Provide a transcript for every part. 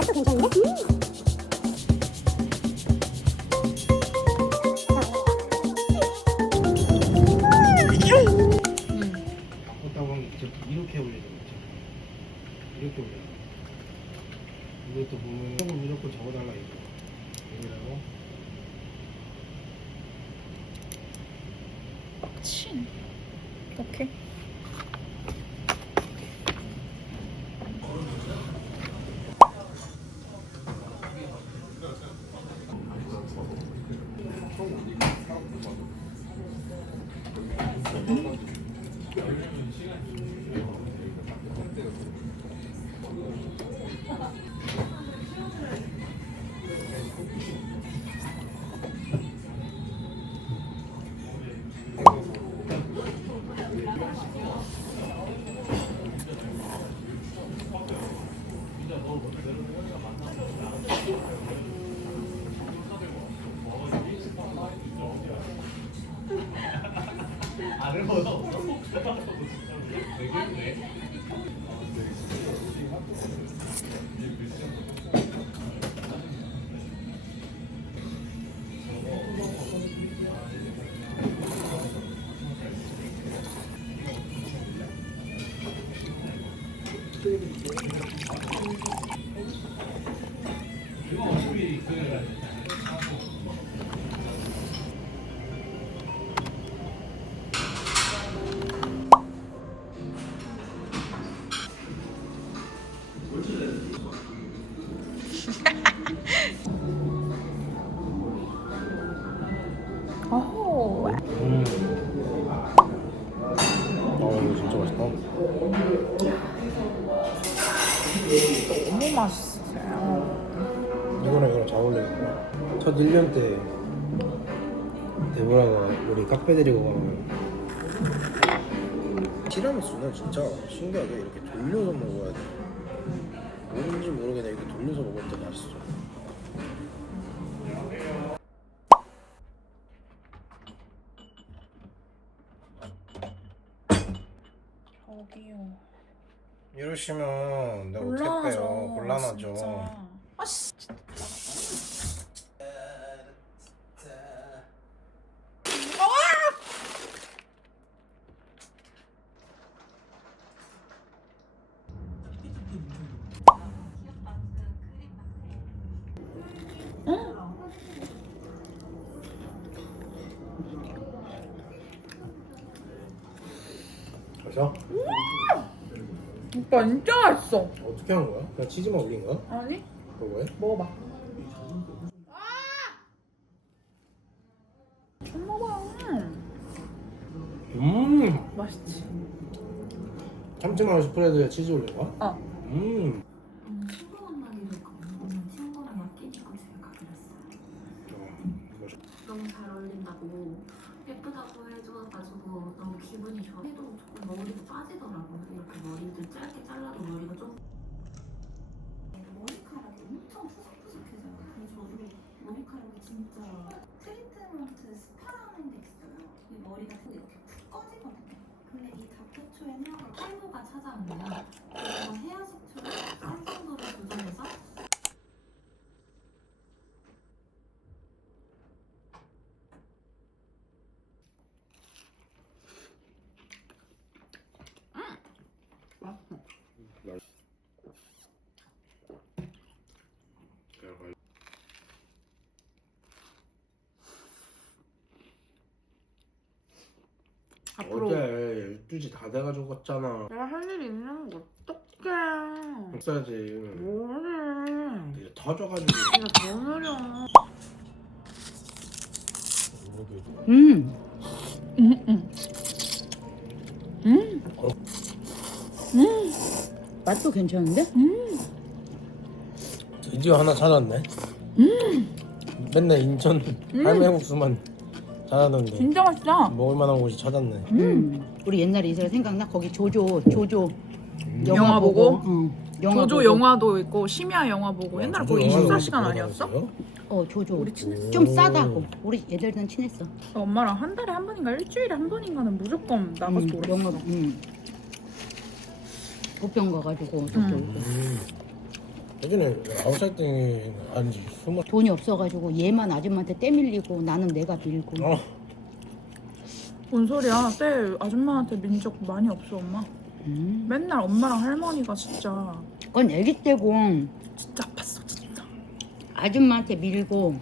맛도 괜찮은데? 음. 하시고 어호. 음. 아 이거 진짜 맛있다. 너무 맛있어요. 이거랑 이거랑 잘 어울리겠다. 첫 1년 때 데보라가 우리 카페 데리고 가면 티라미수는 진짜 신기하게 이렇게 돌려서 먹어야 돼. 모르는지 모르겠네 이렇게 돌려서 먹을 때 맛있어. 저기요. 이러시면 내가 어떻게 빼요? 곤란하죠. 진짜. 아씨. 그래서 오빠 진짜 맛있어. 어떻게 한 거야? 그냥 치즈만 올린 거야? 아니? 그거에? 먹어봐. 좀 먹어. 음 맛있지. 참치 마요 스프레드에 치즈 올린 거야? 어. 음 친구랑 제가. 어, 맛있- 너무 잘 어울린다고 예쁘다고 해줘가지고 너무 기분이 좋아. 해도 조금 머리도 빠지더라고요. 이렇게 머리를 짧게 잘라도 머리가 좀 머리카락이 엄청 푸석푸석해져요. 근데 저도 머리카락이 진짜 트리트먼트 스파라는 게 있어요. 이 머리가 이렇게 푹 꺼지거든요. 근데 이 다크초에는 탈모가 찾아오면 그래서 헤어 식초를 쌀 정도로 조절해서 앞으로 어제 12시 다 돼가지고 갔잖아 내가 할 일이 있는 거 어떡해. 없어야지 뭐래. 이제 터져가지고 내가 더 느려. 음. 응, 응. 음. 음. 맛도 괜찮은데? 드디어 하나 찾았네 맨날 인천 할매국수만 찾았는데 진짜 맛있다. 먹을 만한 곳이 찾았네 음. 우리 옛날에 이사가 생각나? 거기 조조 조조 영화 보고? 응. 영화 조조 보고. 영화도 있고 심야 영화 보고 옛날 에 거의 24시간 아니었어? 어 조조. 우리 친했어. 좀 싸다고. 우리 얘들은 친했어. 엄마랑 한 달에 한 번인가 일주일에 한 번인가는 무조건 나가서 음, 놀았어. 영화 봐. 응. 보병 가가지고 저기 음. 예전에 때 아니지 스무 돈이 없어가지고 얘만 아줌마한테 떼밀리고 나는 내가 빌고. 어 뭔 소리야? 때 아줌마한테 민 적 많이 없어 엄마. 음. 맨날 엄마랑 할머니가 진짜 그건 애기 때고 진짜 아팠어 진짜. 아줌마한테 밀고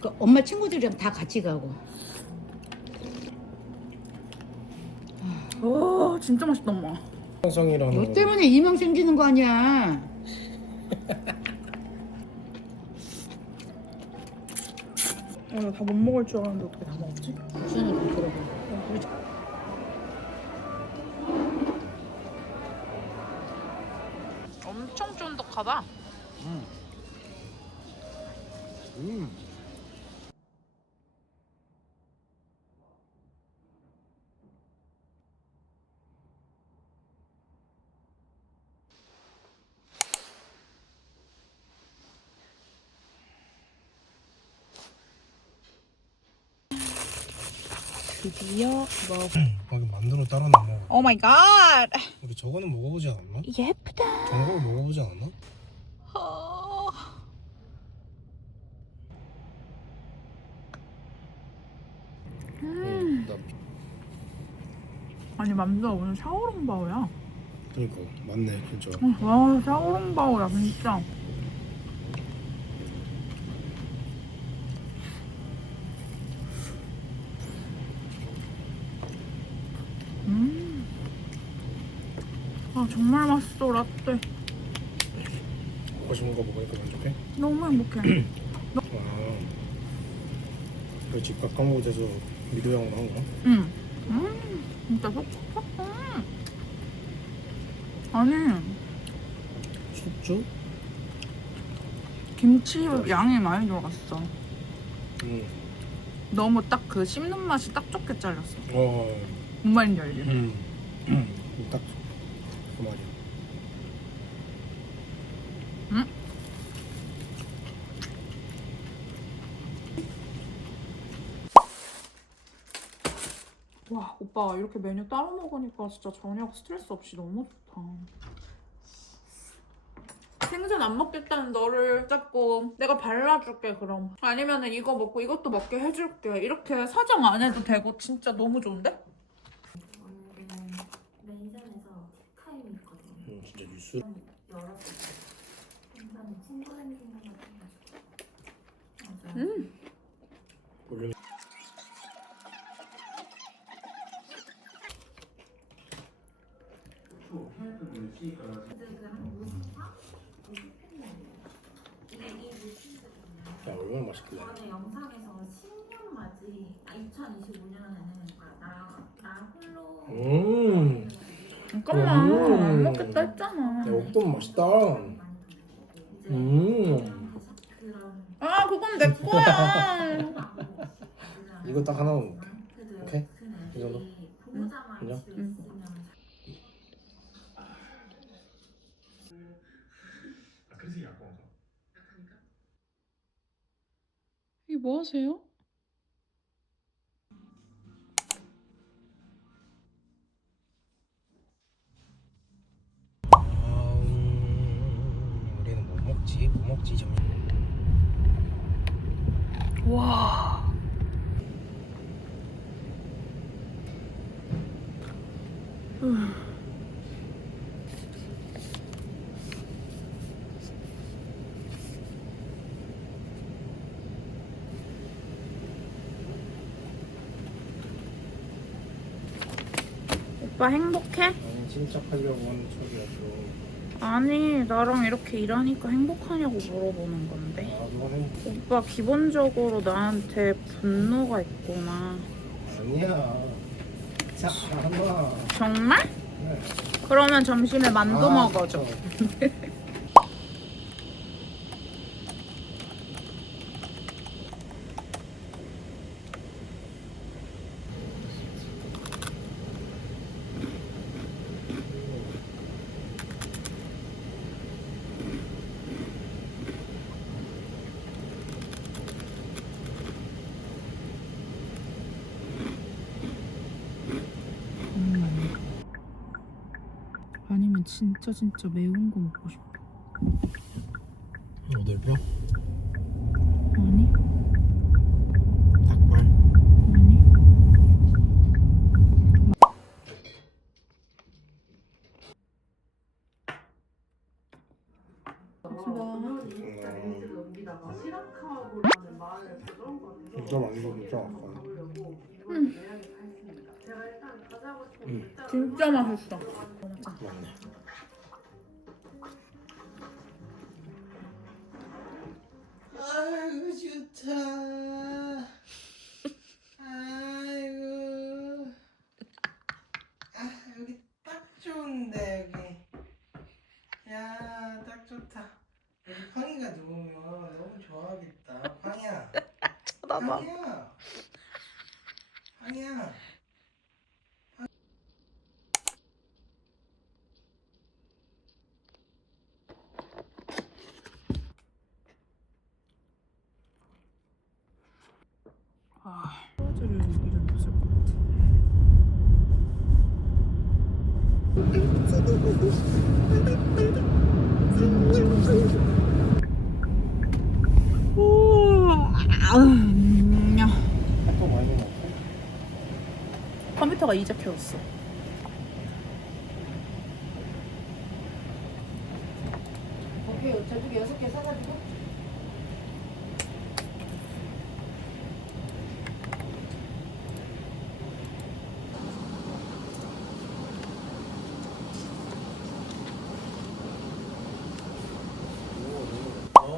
그 엄마 친구들이랑 다 같이 가고. 오 진짜 맛있다 엄마. 성이라는 너 때문에 이명 생기는 거 아니야. 어, 다못 먹을 줄 알았는데 어떻게 다 먹었지? 수는 좀 들어봐. 엄청 쫀득하다. 음. 드디어 먹. 거기 만두로 따로 나먹 오 마이 갓. 우리 저거는 먹어보지 않았나? 예쁘다. 전골 먹어보지 않았나? 어... 음. 나 아니 맘다 오늘 샤오롱바오야. 그니까 맞네 진짜 어, 와 샤오롱바오야 진짜. 아 정말 맛있어 라떼. 맛있는 거 먹으니까 만족해? 너무 행복해. 아 그집 가까운 곳에서 미도 양으로 한 거야? 응. 음, 진짜 쏙쏙쏙. 음. 아니 숙주? 김치 양이 많이 들어갔어. 응 너무 딱 그 씹는 맛이 딱 좋게 잘렸어. 어, 뭔 말인지 알지? 음. 딱그 말이야 응? 와 오빠 이렇게 메뉴 따로 먹으니까 진짜 저녁 스트레스 없이 너무 좋다. 생선 안 먹겠다는 너를 잡고 내가 발라줄게 그럼 아니면은 이거 먹고 이것도 먹게 해줄게 이렇게 사정 안 해도 되고 진짜 너무 좋은데? 오늘은 맨션에서 티타임이 있거든요. 응, 진짜 뉴스 열었을 때 맞아요. 음. 볼륨 근데 그한 54? 50팬이에요. 이게 이 루틴이거든요. 야 얼마나 맛있길래 저는 영상에서 10년 맞이 아, 2025년에는 나, 나 홀로 음. 잠깐만 음. 안 먹겠다 했잖아 야 옥돔 맛있다 이제 음 그런 아 그건 내 거야 이거 딱 하나만 먹게 오케이? 이 정도? 보호자만 그냥? 집에 응. 있으면 이게 뭐 하세요? 먹지 점심 와 오빠 행복해? 아니 침착하려고 하는 척이야 아니 나랑 이렇게 일하니까 행복하냐고 물어보는 건데. 해 오빠 기본적으로 나한테 분노가 있구나. 아니야. 자 정말? 네. 그러면 점심에 만두 아, 먹어줘 아니면 진짜 진짜 매운 거 먹고 싶어. 오돌뼈? 아니. 닭발? 아니. 진짜 맛있어 진짜 아까 진짜 맛있어. 맞네 아이고 좋다. 아이고. 아 여기 딱 좋은데 여기. 야 딱 좋다. 여기 팡이가 누우면 너무 좋아하겠다. 팡이야. 팡이야 팡이야 아 소주를 일은 없을 것 같아. 또 많이 먹어 컴퓨터가 이제 켜졌어 오케이 저쪽에 여섯 개 사가지고.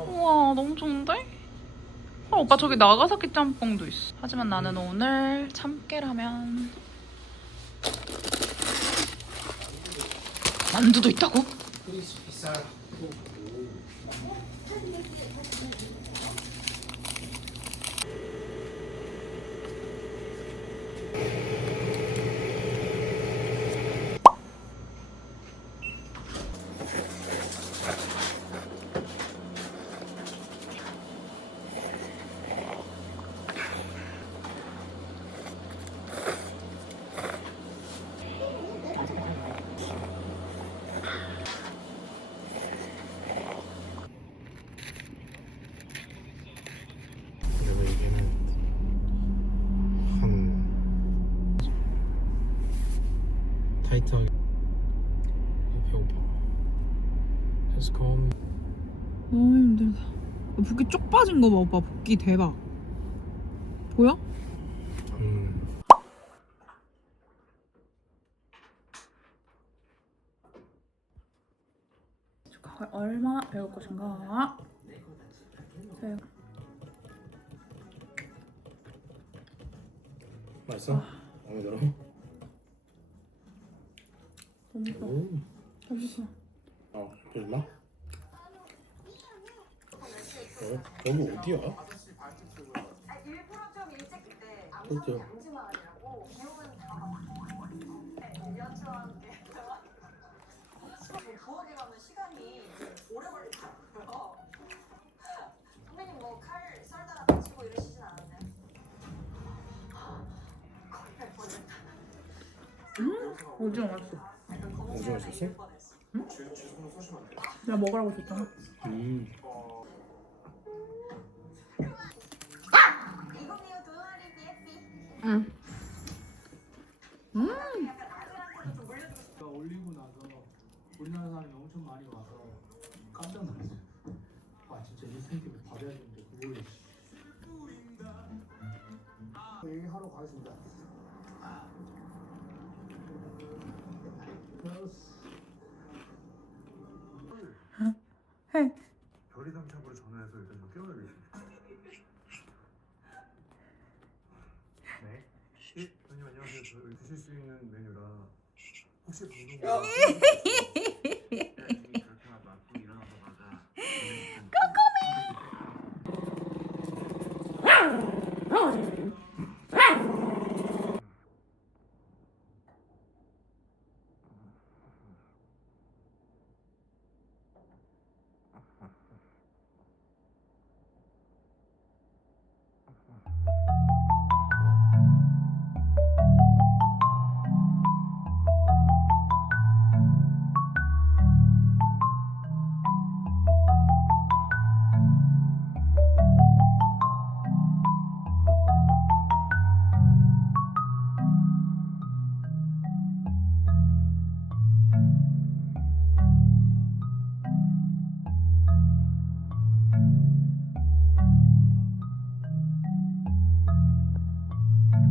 우와 너무 좋은데? 어, 오빠 저기 나가사키 짬뽕도 있어 하지만 나는 오늘 참깨라면 만두도 있다고 이게는 한 타이트하게 배고파 Let's go home 너무 힘들다 붓기 쪽 빠진 거봐 오빠 붓기 대박 보여? 음. 얼마나 배울 것인가 네. 맛있어? 마음에 들어? 너무 좋아 오. 너무 좋아 어, 별마? 어? 여기 어디야? 그렇죠. 게 부엌에 가면 시간이 오래 걸리더라고요. 선배님 뭐 칼 썰다가 다치고 이러시진 않았나요? 거의 갈 뻔했다. 오징어 맛있어 검은색을 있었어? 뻔했어. 내가 먹으라고 줬잖아 음. 응 올리고 나서 우리나라 사람이 엄청 많이 와서 깜짝 놀랐어요. 아 진짜 이 되는데 그걸 얘기하러 가겠습니다. 해. 별이상샵으로 전화해서 일단 좀 깨워야겠습니다. 네. 예, 선생님 안녕하세요. 저 드실 수 있는 메뉴라 혹시 방송